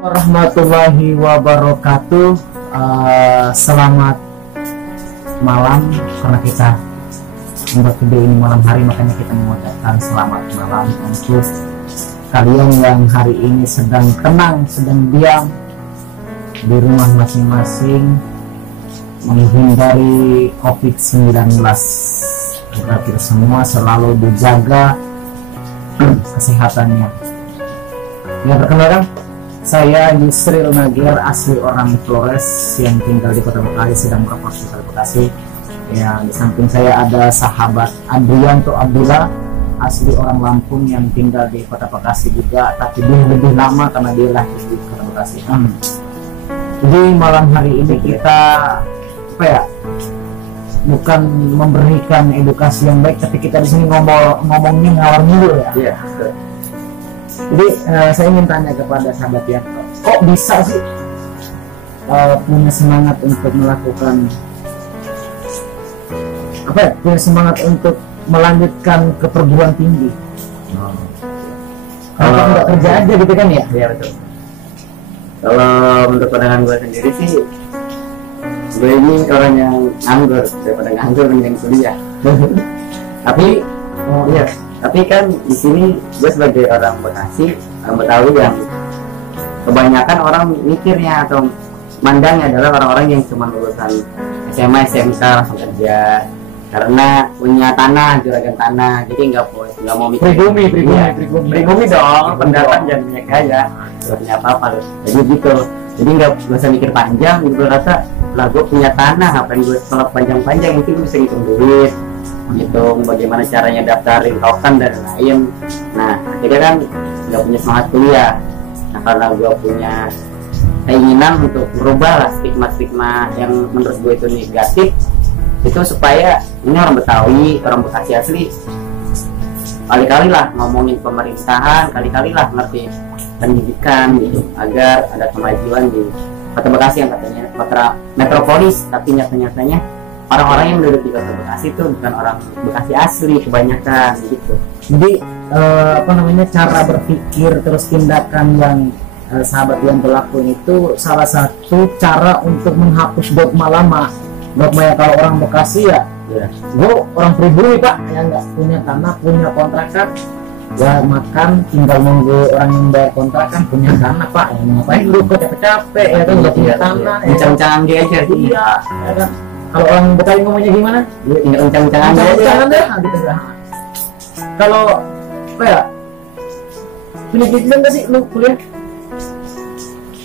Warahmatullahi wabarakatuh. Selamat malam, karena kita membuat video ini malam hari, makanya kita mengucapkan selamat malam untuk kalian yang hari ini sedang tenang, sedang diam di rumah masing-masing menghindari COVID-19. Agar kita semua selalu dijaga kesehatannya. Ya, perkenalkan, saya Yusril Nagir, asli orang Flores yang tinggal di Kota Bekasi, sedang merokok di Kota Bekasi. Ya, di samping saya ada sahabat Adrianto Abdullah, asli orang Lampung yang tinggal di Kota Bekasi juga, tapi dia lebih lama karena dia lahir di Kota Bekasi. Jadi malam hari ini kita bukan memberikan edukasi yang baik, tapi kita di sini ngomongnya ngalor ngidul ya. Iya. Jadi saya ingin tanya kepada sahabat ya, kok bisa sih punya semangat untuk melakukan punya semangat untuk melanjutkan ke perguruan tinggi? Kalau nggak kerja aja gitu kan ya? Iya, betul. Kalau menurut pandangan gue sendiri sih, gue ini orang yang nganggur, daripada nganggur mending kuliah. Tapi kan di sini gue sebagai orang Bekasi, orang Betawi, yang kebanyakan orang mikirnya atau mandangnya adalah orang-orang yang cuma lulusan SMA, SMK langsung kerja karena punya tanah, juragan tanah, jadi nggak mau mikir pribumi dong, pendatang jangan punya kaya, nggak punya apa-apa loh. Jadi gitu, jadi nggak usah mikir panjang. Gue rasa lah, gue punya tanah, ngapain gue sekolah panjang-panjang, mungkin gue bisa ngitung duit, ngitung bagaimana caranya daftarin token dan lain. Nah, akhirnya kan nggak punya semangat kuliah. Nah, karena gue punya keinginan untuk merubah lah stigma-stigma yang menurut gue itu negatif, itu supaya ini orang Betawi, orang Bekasi asli, kali-kali lah ngomongin pemerintahan, kali-kali lah ngerti pendidikan gitu, agar ada kemajuan di Kota Bekasi yang katanya kota metropolis, tapi nyata-nyatanya orang-orang yang menduduki Kota Bekasi itu bukan orang Bekasi asli kebanyakan gitu. Jadi cara berpikir terus tindakan yang sahabat yang berlaku itu salah satu cara untuk menghapus dogma lama. Dogma ya, kalau orang Bekasi ya, gue orang pribumi pak, yang nggak punya tanah, punya kontrakan, ya makan tinggal nunggu orang yang bayar kontrakan, punya tanah pak, yang ngapain lu kok capek-capek ya kan, nggak punya tanah, uncang-uncangan dia aja. Iya, ya kan. Kalau orang Betawi ngomongnya gimana? Tinggal uncang-uncangan dia aja gitu ya. Kalau punya duit nggak sih lu kuliah?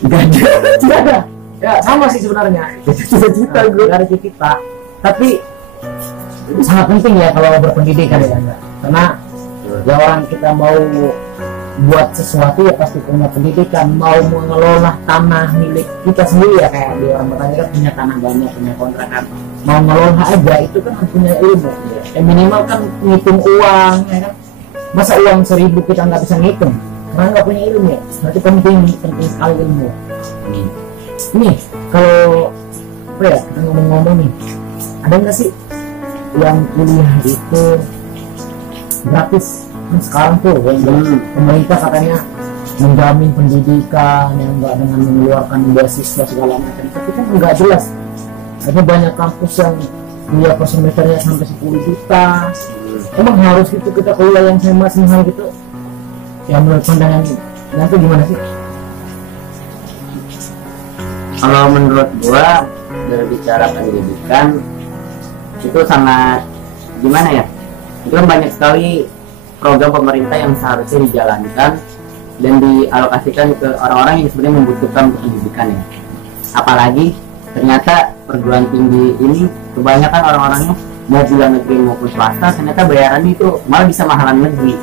Nggak ada. Ya sama sih sebenarnya, cita-cita gue dari kita, tapi sangat penting ya kalau berpendidikan ya, karena ya orang kita mau buat sesuatu ya pasti punya pendidikan. Mau mengelola tanah milik kita sendiri ya, kayak di orang Betawi kan punya tanah banyak, punya kontrakan, mau ngelola aja itu kan harus punya ilmu ya, minimal kan ngitung uang ya kan. Masa uang 1000 kita nggak bisa ngitung karena nggak punya ilmu ya? Berarti penting sekali ilmu. Nih kalau kita ngomong-ngomong nih, ada nggak sih yang kuliah itu gratis? Kan sekarang tuh pemerintah katanya menjamin pendidikan yang nggak dengan mengeluarkan beasiswa segala macam, tapi kan nggak jelas. Ada banyak kampus yang biaya per semesternya sampai 10 juta. Emang harus gitu kita kuliah yang mahal gitu? Ya menurut pandangan nanti gimana sih? Kalau menurut gua, berbicara pendidikan itu sangat gimana ya? Itu kan banyak sekali program pemerintah yang seharusnya dijalankan dan dialokasikan ke orang-orang yang sebenarnya membutuhkan pendidikan ya. Apalagi ternyata perguruan tinggi ini kebanyakan orang-orangnya mau bilang negeri maupun swasta, ternyata bayarannya itu malah bisa mahalan negeri.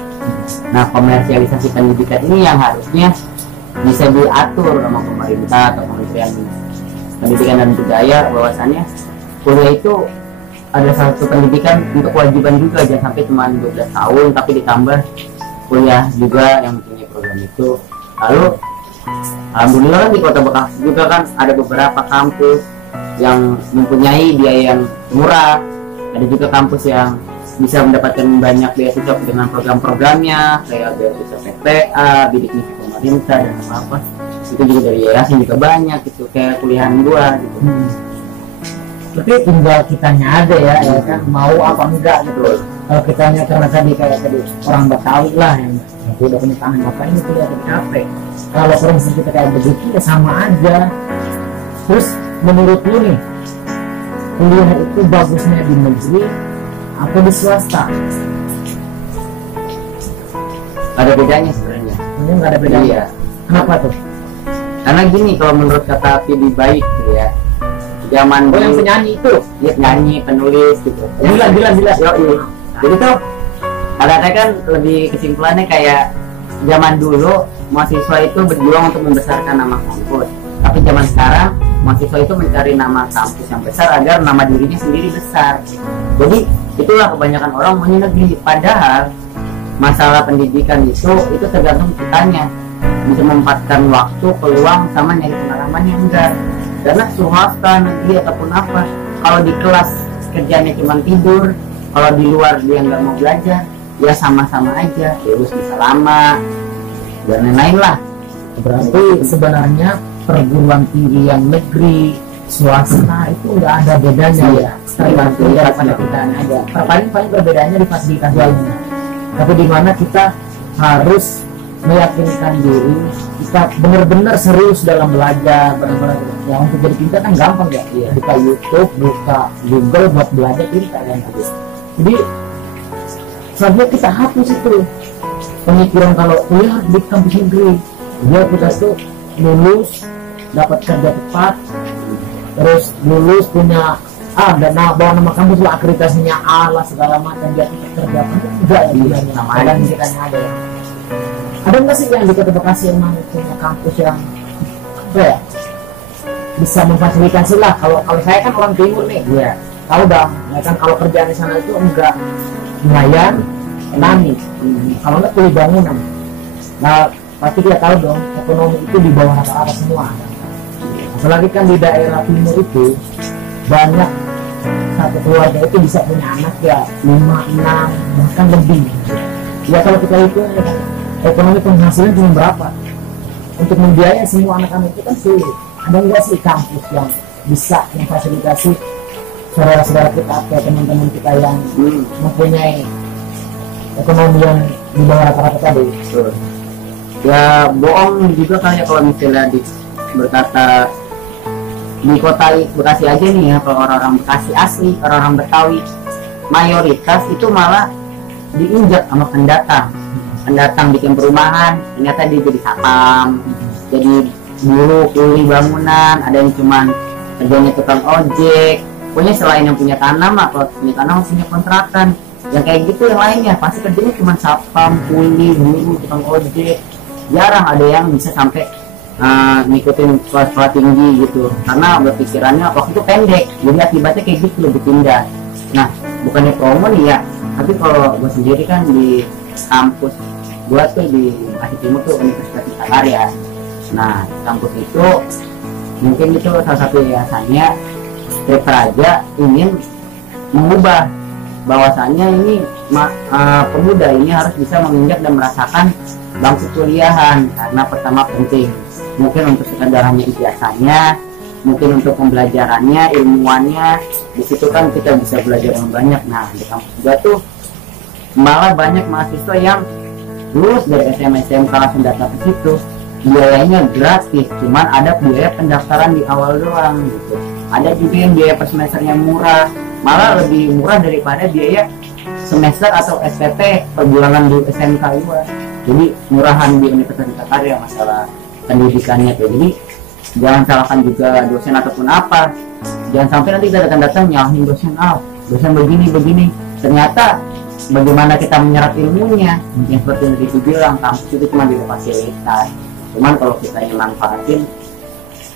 Nah, komersialisasi pendidikan ini yang harusnya bisa diatur sama pemerintah atau Kementerian Pendidikan dan Budaya, bahwasannya kuliah itu ada satu pendidikan untuk kewajiban juga, jangan sampai cuma 12 tahun tapi ditambah kuliah juga yang mempunyai program itu. Lalu alhamdulillah kan di Kota Bekasi juga kan ada beberapa kampus yang mempunyai biaya yang murah, ada juga kampus yang bisa mendapatkan banyak beasiswa dengan program-programnya kayak beasiswa PTA, bidik misi pemerintah dan apa-apa. itu juga dari yayasan juga banyak gitu, kayak kuliahan gua gitu. Tapi tinggal kitanya aja ya kan mau apa enggak gitu. Kalau kitanya karena tadi kayak tadi orang Betawi lah yang aku udah punya tangan apa ini kuliah tapi capek. Kalau prinsip kita kayak begitu ya sama aja. Terus menurut lu nih, kuliah itu bagusnya di negeri atau di swasta? Ada bedanya sebenarnya. Ini nggak ada bedanya. Iya. Kenapa tuh? Karena gini, kalau menurut kata Pilih Baik gitu ya, zaman Oh yang penyanyi itu? ya penyanyi, penulis gitu. Bilang. Yoi. Jadi tuh ada kan lebih kesimpulannya kayak zaman dulu mahasiswa itu berjuang untuk membesarkan nama kampus, tapi zaman sekarang mahasiswa itu mencari nama kampus yang besar agar nama dirinya sendiri besar. Jadi itulah kebanyakan orang mau negeri, padahal masalah pendidikan itu tergantung kitanya bisa memanfaatkan waktu, peluang, sama nyari pengalaman yang enggak. Karena swasta, negeri ataupun apa, kalau di kelas kerjanya cuma tidur, kalau di luar dia nggak mau belajar, ya sama-sama aja, lulus bisa lama dan lain-lain lah. Berarti sebenarnya perguruan tinggi yang negeri, swasta itu nggak ada bedanya ya. Tergantung daripada kita aja. Paling perbedaannya di fasilitas lainnya. Tapi di mana kita harus meyakinkan diri kita benar-benar serius dalam belajar, benar-benar ya untuk jadi pintar kan gampang ya. Buka YouTube, buka Google buat belajar pintar kan. Jadi seharusnya kita hapus itu pemikiran kalau kuliah di kampus negeri biar kita tuh lulus dapat kerja cepat, terus lulus punya dan bawa nama kampus lah, akreditasinya A lah segala macam, biar kita kerja apa enggak ya bilangnya nama dan kitanya ada ya. Ada nggak sih yang di Kota Bekasi emang punya kampus yang apa ya bisa memfasilitasi lah? Kalau saya kan orang timur nih, ya tahu dong ya kan, kalau kerjaan di sana itu enggak nelayan, petani, kalau enggak kulit bangunan. Nah pasti kita tahu dong ekonomi itu di bawah rata-rata semua. Apalagi kan di daerah timur itu banyak, satu keluarga itu bisa punya anak ya 5, 6 bahkan lebih. Ya kalau kita hitung ya kan, ekonomi penghasilan cuma berapa untuk membiayai semua anak-anak itu kan sulit. Ada enggak sih kampus yang bisa memfasilitasi saudara-saudara kita atau teman-teman kita yang mempunyai ekonomi yang di bawah rata-rata tadi? Ya bohong juga kali ya kalau misalnya berkata di kota Bekasi aja nih ya, kalau orang-orang Bekasi asli, orang-orang Betawi mayoritas itu malah diinjak sama pendatang bikin perumahan, ternyata dia jadi satpam, jadi buruh, kuli bangunan, ada yang cuman kerjanya tukang ojek. Pokoknya selain yang punya tanah lah, kalau punya tanah punya kontrakan, yang kayak gitu yang lainnya pasti kerjanya cuma satpam, kuli, buruh, tukang ojek. Jarang ada yang bisa sampai ngikutin sekolah tinggi gitu, karena berpikirannya waktu itu pendek, jadi akibatnya kayak gitu lebih pindah. Nah bukannya promo nih ya, tapi kalau gue sendiri kan di kampus gue tuh di Bekasi Timur tuh Universitas Karya. Nah kampus itu mungkin itu salah satu yayasannya Strip Raja ingin mengubah bahwasannya ini pemuda ini harus bisa menginjak dan merasakan bangku kuliahan, karena pertama penting mungkin untuk sekadar hanya ijazahnya, mungkin untuk pembelajarannya, ilmuannya, di situ kan kita bisa belajar yang banyak. Nah di kampus juga tuh malah banyak mahasiswa yang lulus dari SMA SMK langsung datang ke situ, biayanya gratis, cuman ada biaya pendaftaran di awal doang gitu. Ada juga yang biaya per semesternya murah, malah lebih murah daripada biaya semester atau SPP per bulanan di SMK juga. Jadi murahan di Universitas Karya masalah pendidikannya tuh. Jadi jangan salahkan juga dosen ataupun apa, jangan sampai nanti kita datang nyalahin dosen, dosen begini, ternyata bagaimana kita menyerap ilmunya, yang seperti yang Ricky bilang, kampus itu cuma bisa fasilitas, cuman kalau kita yang manfaatin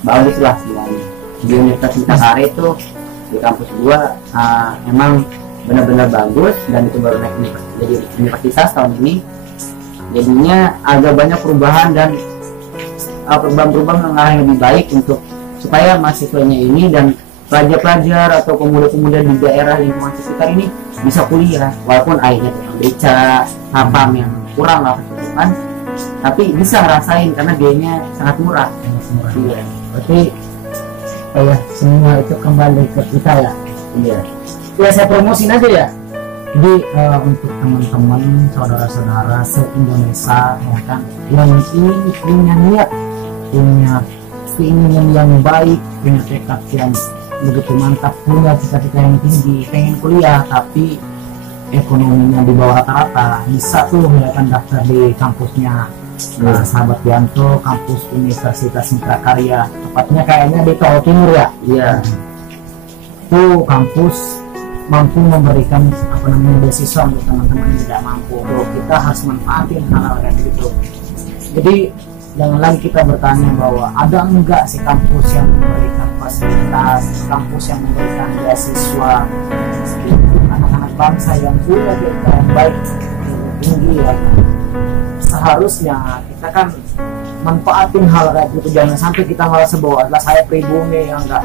bagus lah semuanya. Di Universitas Karya itu di kampus gua emang benar-benar bagus, dan itu baru naik jadi universitas tahun ini, jadinya agak banyak perubahan dan perubahan yang lebih baik untuk supaya mahasiswanya ini dan pelajar-pelajar atau pemuda-pemuda di daerah lingkungan sekitar ini bisa kuliah, walaupun akhirnya tukang beca, sapam yang kurang lah kan, tapi bisa ngerasain karena biayanya sangat murah. Iya. Berarti ya semua itu kembali ke kita ya. Iya. Ya saya promosin aja ya. Jadi untuk teman-teman, saudara-saudara se-Indonesia ya kan, yang ini punya niat, punya keinginan yang baik, punya tekad yang begitu mantap, punya cita-cita yang tinggi, pengen kuliah tapi ekonominya di bawah rata-rata, bisa tuh ya kan daftar di kampusnya Sahabat Yanto, kampus Universitas Mitra Karya, tepatnya kayaknya di Jawa Timur ya. Iya. Itu kampus mampu memberikan beasiswa untuk teman-teman yang tidak mampu. Kita harus manfaatin hal-hal kayak gitu. Jadi jangan lagi kita bertanya bahwa ada enggak sih kampus yang memberikan fasilitas, kampus yang memberikan beasiswa anak-anak bangsa yang punya kita yang baik, yang tinggi ya. Seharusnya kita kan manfaatin hal kayak gitu, jangan sampai kita malah sebawa lah saya pribumi yang enggak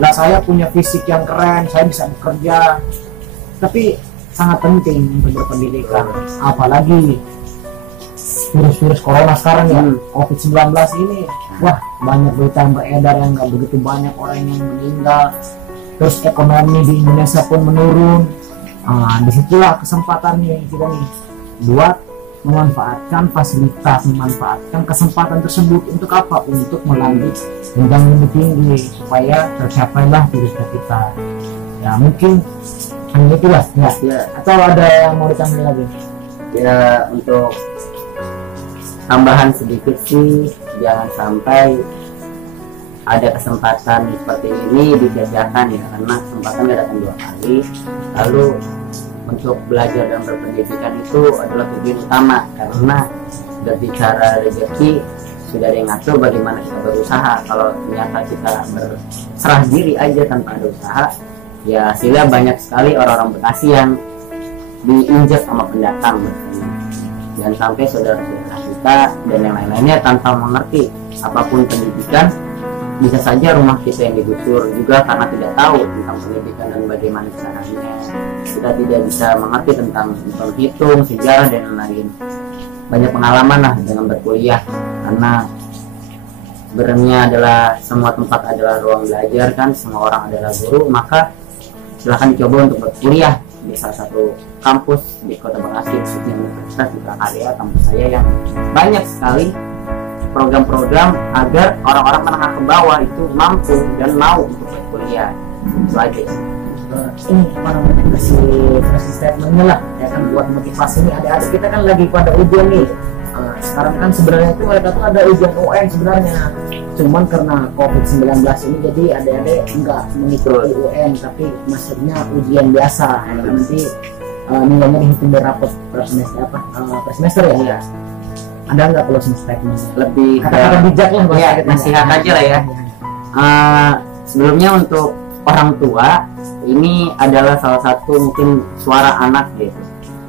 lah saya punya fisik yang keren, saya bisa bekerja. Tapi sangat penting untuk berpendidikan, apalagi virus-virus corona sekarang ya, COVID-19 ini, wah banyak berita yang beredar yang nggak begitu banyak orang yang meninggal, terus ekonomi di Indonesia pun menurun. Disitulah kesempatannya kita nih buat memanfaatkan fasilitas, memanfaatkan kesempatan tersebut untuk apa? Untuk melanjut jenjang lebih tinggi supaya tercapailah tujuan kita. Ya mungkin hanya itulah ya. Atau ada yang mau ditambah lagi? Ya untuk tambahan sedikit sih, jangan sampai ada kesempatan seperti ini dijajakan ya, karena kesempatan gak datang dua kali. Lalu untuk belajar dan berpendidikan itu adalah tujuan utama, karena berbicara rezeki sudah ada yang ngatur bagaimana kita berusaha. Kalau ternyata kita berserah diri aja tanpa ada usaha, ya hasilnya banyak sekali orang-orang Bekasi yang diinjak sama pendatang. Jangan sampai saudara-saudara kita dan yang lain-lainnya tanpa mengerti apapun pendidikan, bisa saja rumah kita yang digusur juga karena tidak tahu tentang pendidikan dan bagaimana caranya. Kita tidak bisa mengerti tentang hitung, sejarah dan lain-lain. Banyak pengalaman lah dengan berkuliah, karena sebenarnya adalah semua tempat adalah ruang belajar kan, semua orang adalah guru. Maka silahkan dicoba untuk berkuliah di salah satu kampus di Kota Bekasi, khususnya Universitas Mitra Karya, kampus saya yang banyak sekali program-program agar orang-orang menengah ke bawah itu mampu dan mau untuk berkuliah. Itu aja. Ini apa namanya, kasih statementnya lah ya kan, buat motivasi nih adik-adik kita kan lagi pada ujian nih. Sekarang kan sebenarnya itu mereka tuh ada ujian UN sebenarnya, cuman karena COVID-19 ini jadi adik-adik enggak mengikuti UN tapi maksudnya ujian biasa ya, nanti nilainya dihitung berapa per semester per semester ya. Iya. Ada nggak closing statement Lebih kata-kata bijak lah ya, nasihat aja lah ya. Sebelumnya untuk orang tua, ini adalah salah satu mungkin suara anak gitu,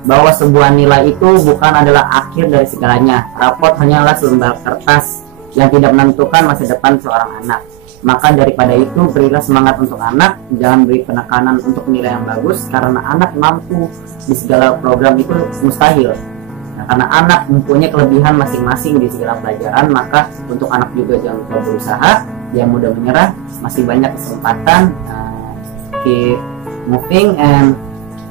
bahwa sebuah nilai itu bukan adalah akhir dari segalanya. Rapot hanyalah selembar kertas yang tidak menentukan masa depan seorang anak. Maka daripada itu, berilah semangat untuk anak, jangan beri penekanan untuk nilai yang bagus, karena anak mampu di segala program itu mustahil. Nah, karena anak mempunyai kelebihan masing-masing di segala pelajaran, maka untuk anak juga jangan lupa berusaha, jangan mudah menyerah, masih banyak kesempatan. Keep moving and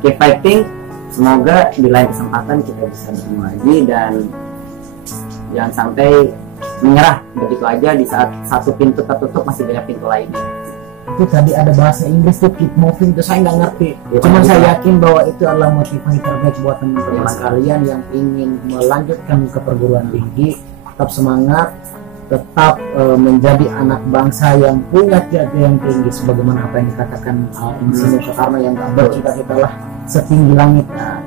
keep fighting. Semoga di lain kesempatan kita bisa bertemu lagi dan jangan sampai menyerah begitu aja di saat satu pintu tertutup masih banyak pintu lainnya. Itu tadi ada bahasa Inggris tuh, keep moving, itu saya nggak ngerti. Cuman saya yakin bahwa itu adalah motivasi terbaik buat teman-teman sekalian yang ingin melanjutkan ke perguruan tinggi. Tetap semangat, tetap menjadi anak bangsa yang punya cita-cita yang tinggi, sebagaimana apa yang dikatakan Insinyur Soekarno yang nggak bercita-cita lah setinggi langit. Nah,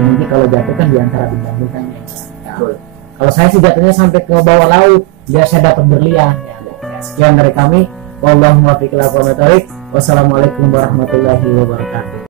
ini kalau jatuh kan diantara bintang-bintang. Kalau saya sih jatuhnya sampai ke bawah laut biar saya dapat berlian. Sekian dari kami. Wassalamualaikum warahmatullahi wabarakatuh.